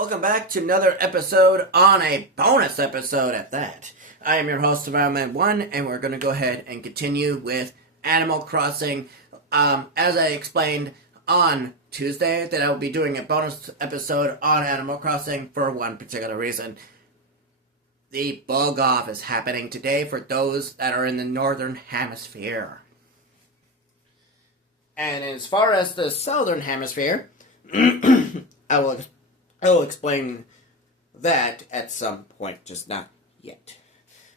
Welcome back to another episode on a bonus episode at that. I am your host, Survivalman1, and we're going to go ahead and continue with Animal Crossing. As I explained on Tuesday, that I will be doing a bonus episode on Animal Crossing for one particular reason. The bug off is happening today for those that are in the Northern Hemisphere. And as far as the Southern Hemisphere, I will explain that at some point, just not yet.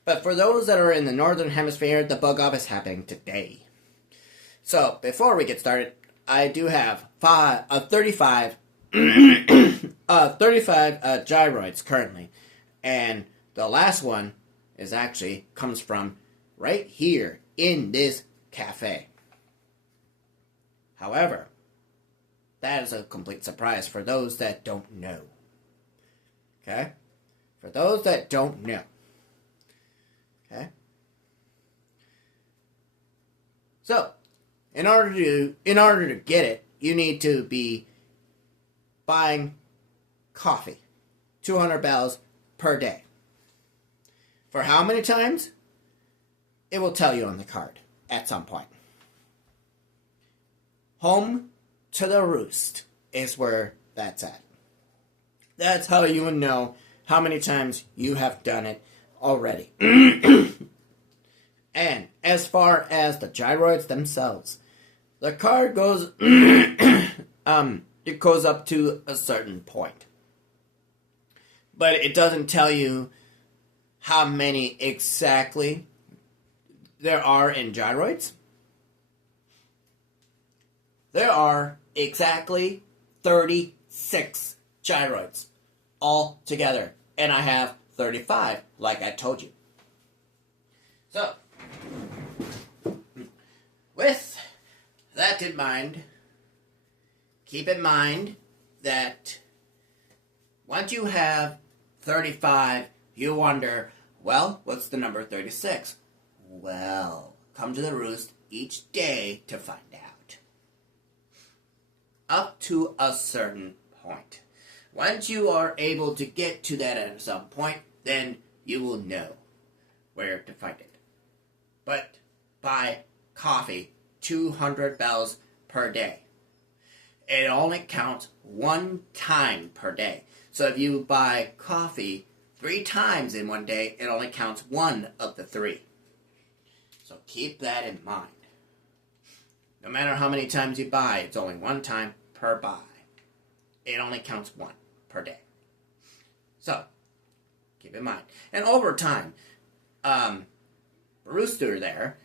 But for those that are in the Northern Hemisphere, the bug off is happening today. So, before we get started, I do have 35 gyroids currently. And the last one comes from right here in this cafe. However, that is a complete surprise for those that don't know. Okay? For those that don't know. Okay? So, in order to get it, you need to be buying coffee. 200 bells per day. For how many times? It will tell you on the card at some point. Home to the Roost is where that's at. That's how you will know how many times you have done it already. And as far as the gyroids themselves, the card goes it goes up to a certain point. But it doesn't tell you how many exactly there are in gyroids. There are exactly 36 gyroids all together. And I have 35, like I told you. So, with that in mind, keep in mind that once you have 35, you wonder, well, what's the number 36? Well, come to the Roost each day to find out. Up to a certain point. Once you are able to get to that at some point, then you will know where to find it. But buy coffee 200 bells per day. It only counts one time per day. So if you buy coffee 3 times in one day, it only counts one of the 3. So keep that in mind. No matter how many times you buy, it's only one time per buy. It only counts 1 per day. So, keep in mind. And over time, Rooster there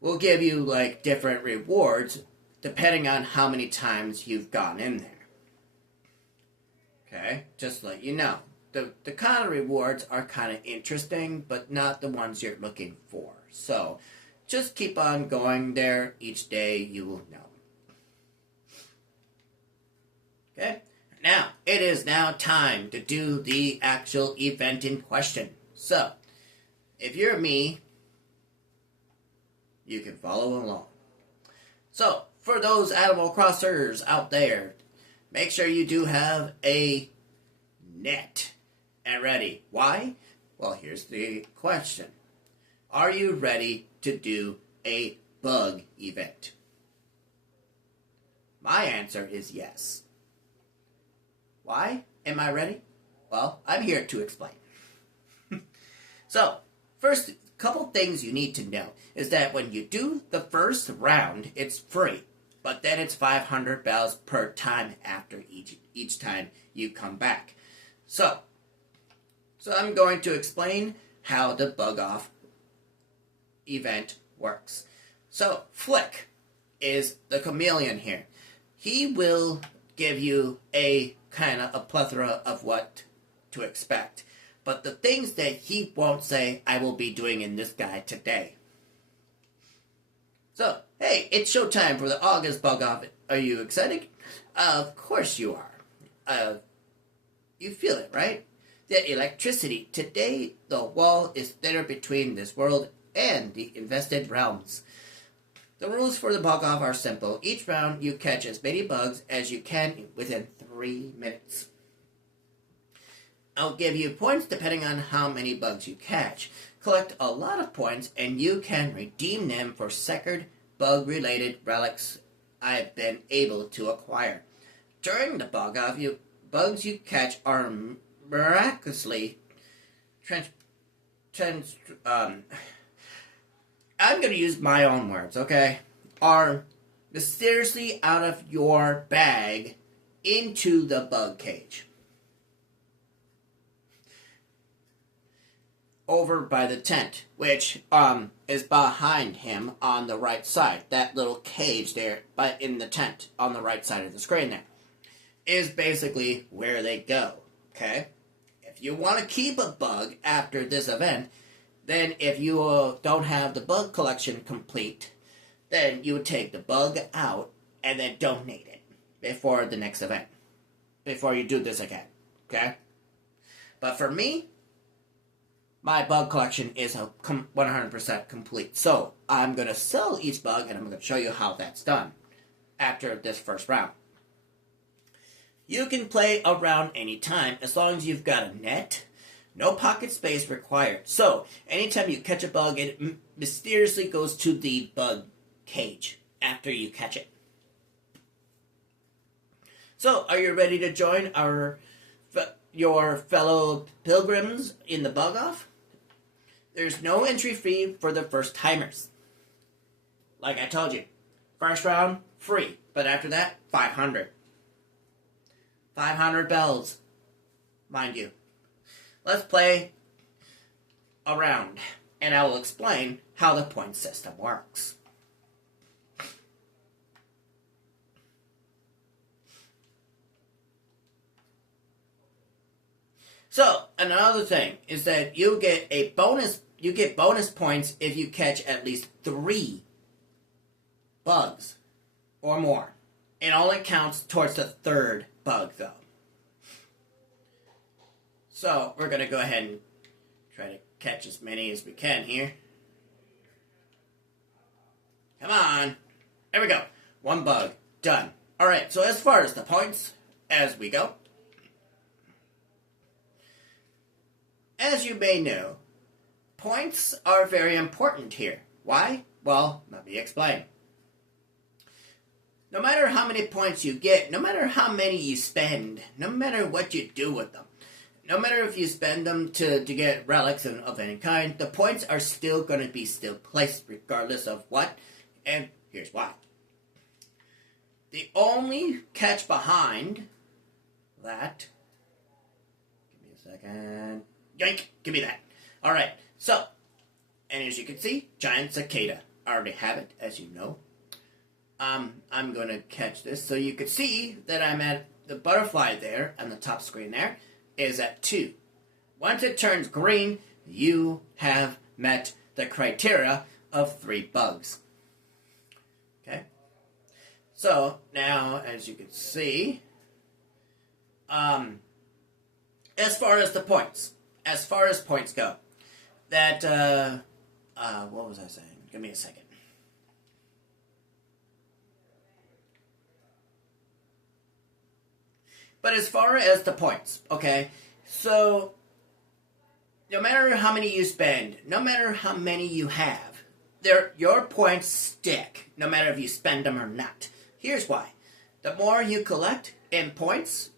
will give you like different rewards depending on how many times you've gone in there. Okay? Just to let you know. The kind of rewards are kind of interesting, but not the ones you're looking for. So, just keep on going there each day, you will know. Okay? Now, it is now time to do the actual event in question. So, if you're me, you can follow along. So, for those Animal Crossers out there, make sure you do have a net and ready. Why? Well, here's the question. Are you ready to do a bug event? My answer is yes. Why am I ready? Well, I'm here to explain. So, first, couple things you need to know is that when you do the first round, it's free. But then it's 500 bells per time after each time you come back. So I'm going to explain how the bug off event works. So, Flick is the chameleon here. He will give you a kind of a plethora of what to expect. But the things that he won't say, I will be doing in this guide today. So, hey, it's showtime for the August bug off. Are you excited? Of course you are. You feel it, right? The electricity. Today, the wall is thinner between this world and the invested realms. The rules for the bug off are simple. Each round, you catch as many bugs as you can within 3 minutes. I'll give you points depending on how many bugs you catch. Collect a lot of points and you can redeem them for second bug-related relics I've been able to acquire. During the bug off, bugs you catch are miraculously I'm going to use my own words, okay? Are mysteriously out of your bag into the bug cage. Over by the tent, which is behind him on the right side. That little cage there, but in the tent on the right side of the screen there, is basically where they go, okay? If you want to keep a bug after this event, then if you don't have the bug collection complete, then you would take the bug out and then donate it before the next event, before you do this again, okay? But for me, my bug collection is 100% complete. So I'm going to sell each bug, and I'm going to show you how that's done after this first round. You can play a round anytime as long as you've got a net. No pocket space required. So anytime you catch a bug, it mysteriously goes to the bug cage after you catch it. So are you ready to join your fellow pilgrims in the bug off? There's no entry fee for the first timers. Like I told you, first round, free. But after that, 500. 500 bells, mind you. Let's play a round, and I will explain how the point system works. So, another thing is that you get bonus points if you catch at least 3 bugs or more. It only counts towards the 3rd bug, though. So, we're going to go ahead and try to catch as many as we can here. Come on. There we go. 1 bug. Done. Alright, so as far as the points, as we go. As you may know, points are very important here. Why? Well, let me explain. No matter how many points you get, no matter how many you spend, no matter what you do with them, no matter if you spend them to get relics of any kind, the points are still going to be placed regardless of what, and here's why. The only catch behind that, give me a second, yoink, give me that. Alright, so, and as you can see, giant cicada. I already have it, as you know. I'm going to catch this so you can see that I'm at the butterfly there on the top screen there is at 2. Once it turns green, you have met the criteria of 3 bugs. Okay? So, now, as you can see, as far as points go, that, what was I saying? Give me a second. But as far as the points, okay, so no matter how many you spend, no matter how many you have, your points stick, no matter if you spend them or not. Here's why. The more you collect in points,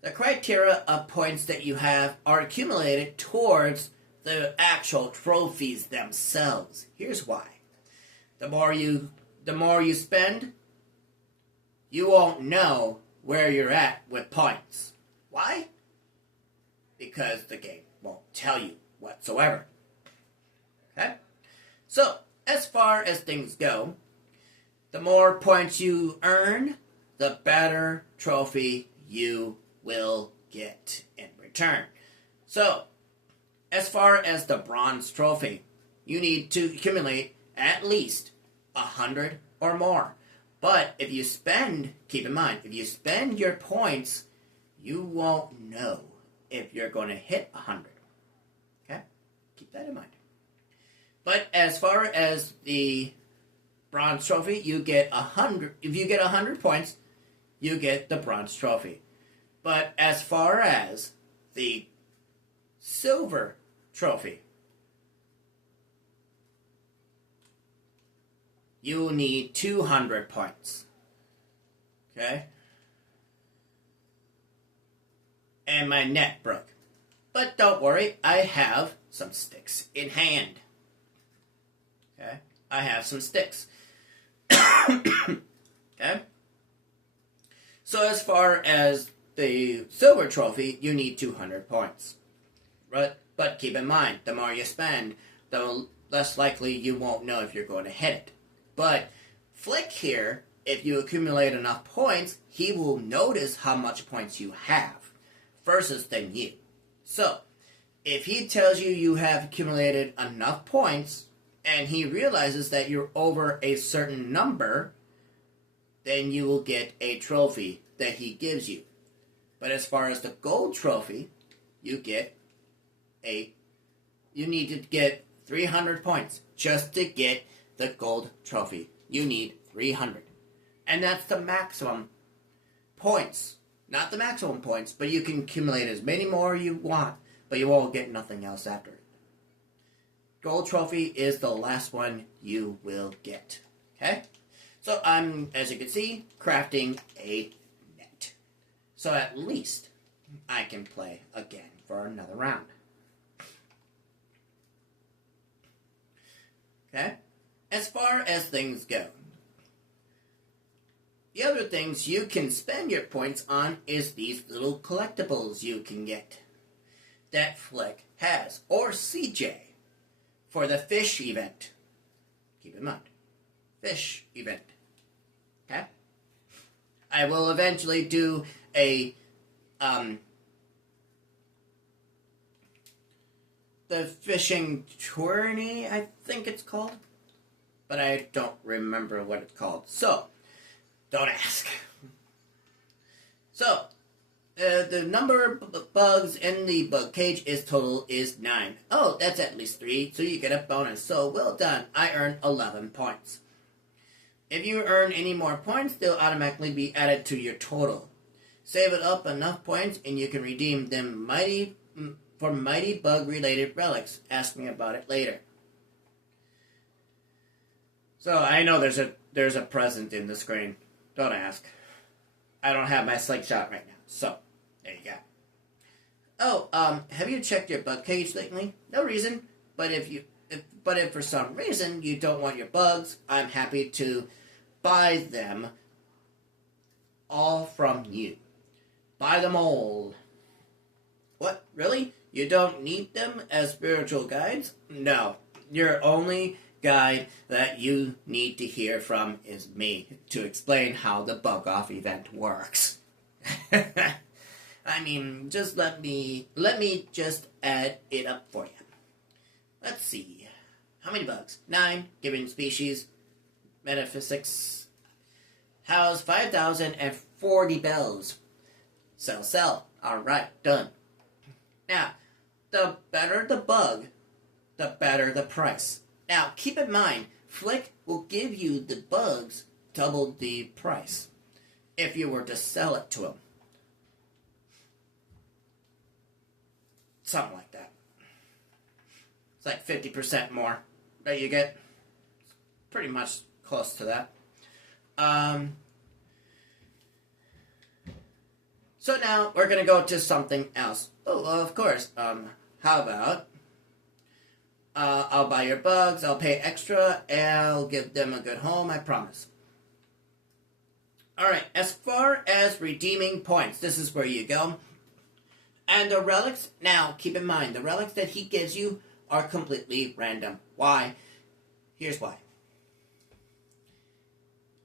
the criteria of points that you have are accumulated towards the actual trophies themselves. Here's why. The more you spend, you won't know where you're at with points. Why? Because the game won't tell you whatsoever. Okay? So, as far as things go, the more points you earn, the better trophy you will get in return. So, as far as the bronze trophy, you need to accumulate at least 100 or more. But if you spend, keep in mind, if you spend your points, you won't know if you're going to hit 100. Okay? Keep that in mind. But as far as the bronze trophy, you get 100. If you get 100 points, you get the bronze trophy. But as far as the silver trophy, you will need 200 points. Okay? And my net broke. But don't worry, I have some sticks in hand. Okay? I have some sticks. Okay? So as far as the silver trophy, you need 200 points. But keep in mind, the more you spend, the less likely you won't know if you're going to hit it. But Flick here, if you accumulate enough points, he will notice how much points you have versus than you. So, if he tells you you have accumulated enough points and he realizes that you're over a certain number, then you will get a trophy that he gives you. But as far as the gold trophy, you need to get 300 points just to get the gold trophy. You need 300. And that's the maximum points. Not the maximum points, but you can accumulate as many more you want, but you won't get nothing else after it. Gold trophy is the last one you will get. Okay? So I'm, as you can see, crafting a net. So at least I can play again for another round. Okay? As far as things go, the other things you can spend your points on is these little collectibles you can get that Flick has, or CJ, for the fish event. Keep in mind, fish event. Okay? I will eventually do a, the fishing tourney, I think it's called. But I don't remember what it's called. So, don't ask. So, the number of bugs in the bug cage is 9. Oh, that's at least 3, so you get a bonus. So, well done. I earned 11 points. If you earn any more points, they'll automatically be added to your total. Save it up enough points, and you can redeem them for mighty bug-related relics. Ask me about it later. So I know there's a present in the screen. Don't ask. I don't have my slingshot right now. So there you go. Oh, have you checked your bug cage lately? No reason. But if for some reason you don't want your bugs, I'm happy to buy them all from you. Buy them all. What? Really? You don't need them as spiritual guides? No. Your only guide that you need to hear from is me to explain how the bug off event works. I mean, just let me just add it up for you. Let's see. How many bugs? 9, given species, metaphysics, house 5,040 bells. Sell. Alright, done. Now, the better the bug, the better the price. Now, keep in mind, Flick will give you the bugs double the price if you were to sell it to him. Something like that. It's like 50% more that you get. Pretty much close to that. So now we're going to go to something else. Oh, well, of course. How about I'll buy your bugs, I'll pay extra, and I'll give them a good home, I promise. Alright, as far as redeeming points, this is where you go. And the relics, now, keep in mind, the relics that he gives you are completely random. Why? Here's why.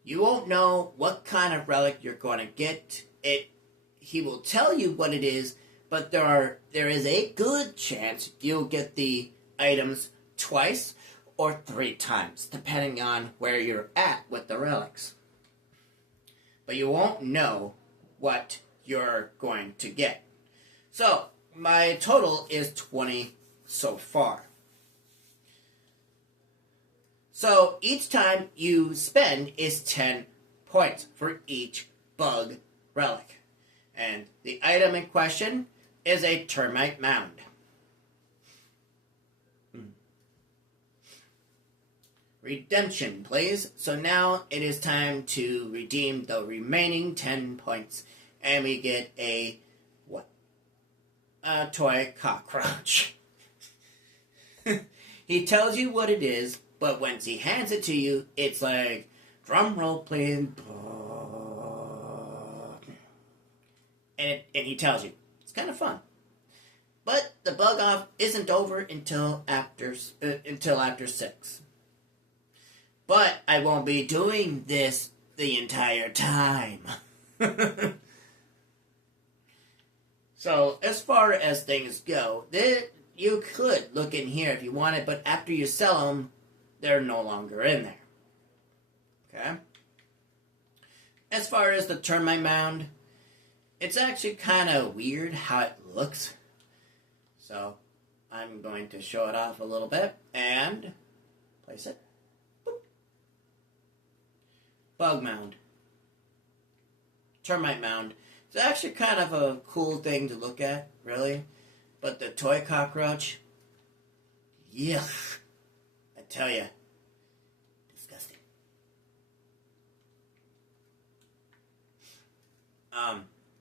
You won't know what kind of relic you're going to get. He will tell you what it is, but there is a good chance you'll get the items twice or 3 times, depending on where you're at with the relics. But you won't know what you're going to get. So, my total is 20 so far. So, each time you spend is 10 points for each bug relic. And the item in question, is a termite mound. Redemption, please. So now it is time to redeem the remaining 10 points. And we get a, what? A toy cockroach. He tells you what it is, but once he hands it to you, it's like, drum roll, please. And he tells you. It's kind of fun. But the bug off isn't over until after 6. But I won't be doing this the entire time. So, as far as things go, you could look in here if you wanted, but after you sell them, they're no longer in there. Okay? As far as the termite mound, it's actually kind of weird how it looks. So, I'm going to show it off a little bit and place it. Boop. Bug mound. Termite mound. It's actually kind of a cool thing to look at, really. But the toy cockroach, yuck. I tell you, disgusting.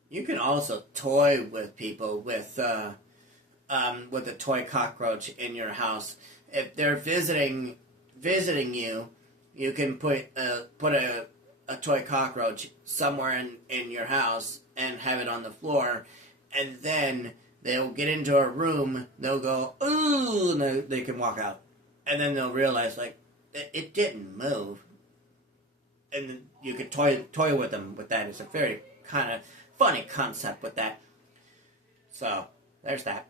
You can also toy with people with a toy cockroach in your house. If they're visiting you, you can put a toy cockroach somewhere in your house and have it on the floor, and then they'll get into a room, they'll go, ooh, and they can walk out. And then they'll realize, like, it didn't move. And you could toy with them with that. It's a very kind of funny concept with that. So, there's that.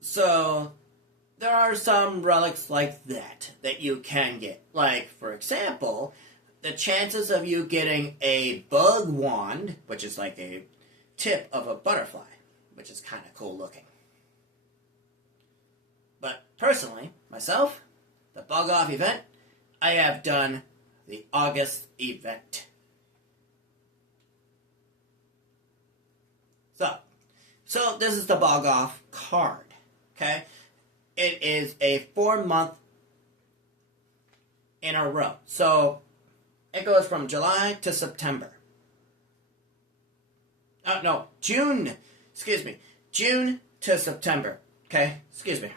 So, there are some relics like that you can get. Like, for example, the chances of you getting a bug wand, which is like a tip of a butterfly, which is kind of cool looking. But personally, myself, the bug off event, I have done the August event. So this is the bug off card, okay? It is a 4-month in a row. So it goes from July to September. June to September. Okay, excuse me.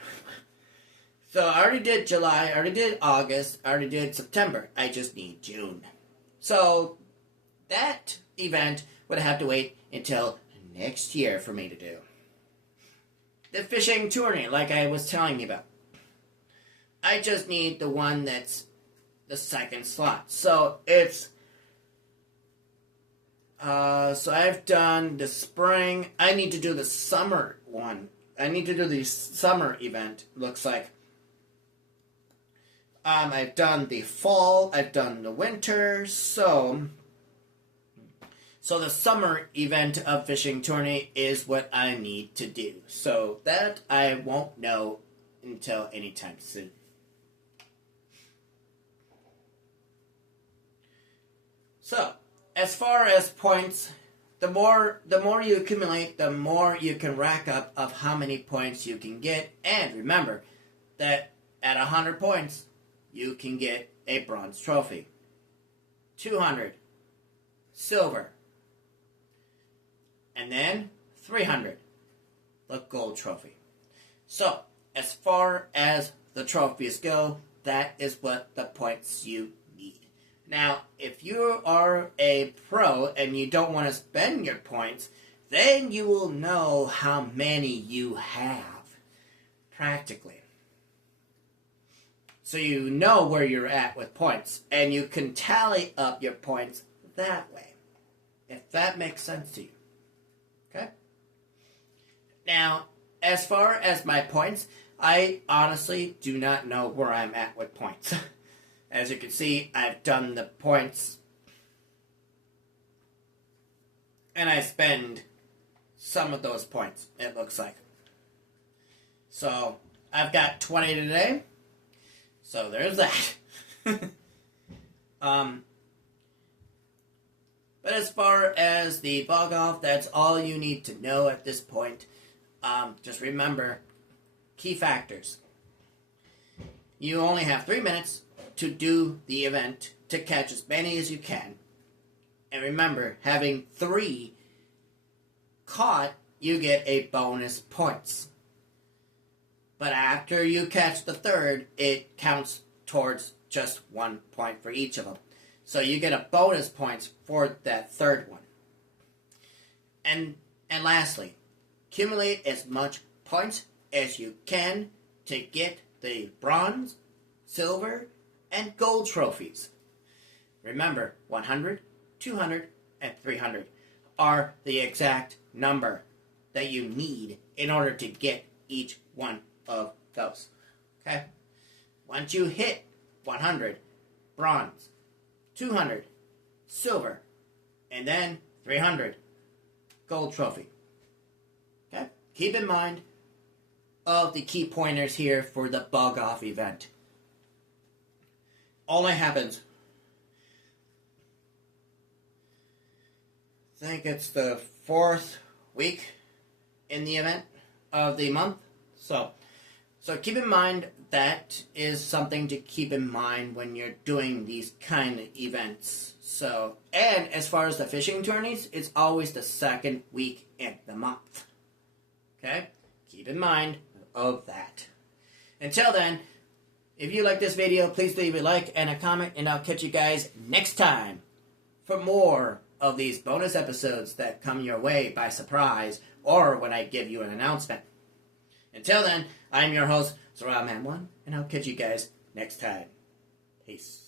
So I already did July, I already did August, I already did September. I just need June. So that event would have to wait until next year for me to do. The fishing tourney, like I was telling you about. I just need the one that's the second slot. So it's so I've done the spring. I need to do the summer one. I need to do the summer event, looks like. I've done the fall. I've done the winter. So the summer event of fishing tourney is what I need to do. So that I won't know until anytime soon. So, as far as points, the more you accumulate, the more you can rack up of how many points you can get. And remember that at 100 points, you can get a bronze trophy. 200, silver. And then 300, the gold trophy. So, as far as the trophies go, that is what the points you need. Now, if you are a pro and you don't want to spend your points, then you will know how many you have, practically. So you know where you're at with points, and you can tally up your points that way, if that makes sense to you. Okay? Now, as far as my points, I honestly do not know where I'm at with points. As you can see, I've done the points, and I spend some of those points, it looks like. So, I've got 20 today, so there's that. But But as far as the bug off, that's all you need to know at this point. Just remember, key factors. You only have 3 minutes to do the event to catch as many as you can. And remember, having 3 caught, you get a bonus points. But after you catch the 3rd, it counts towards just 1 point for each of them. So you get a bonus points for that 3rd one. And lastly, accumulate as much points as you can to get the bronze, silver, and gold trophies. Remember, 100, 200, and 300 are the exact number that you need in order to get each one of those. Okay? Once you hit 100, bronze, 200, silver, and then 300, gold trophy. Okay? Keep in mind of the key pointers here for the bug off event. Only happens, I think it's the 4th week in the event of the month. So keep in mind that is something to keep in mind when you're doing these kind of events. So, and as far as the fishing tourneys, it's always the 2nd week in the month. Okay? Keep in mind of that. Until then, if you like this video, please leave a like and a comment, and I'll catch you guys next time for more of these bonus episodes that come your way by surprise or when I give you an announcement. Until then, I'm your host, Zaraman1, and I'll catch you guys next time. Peace.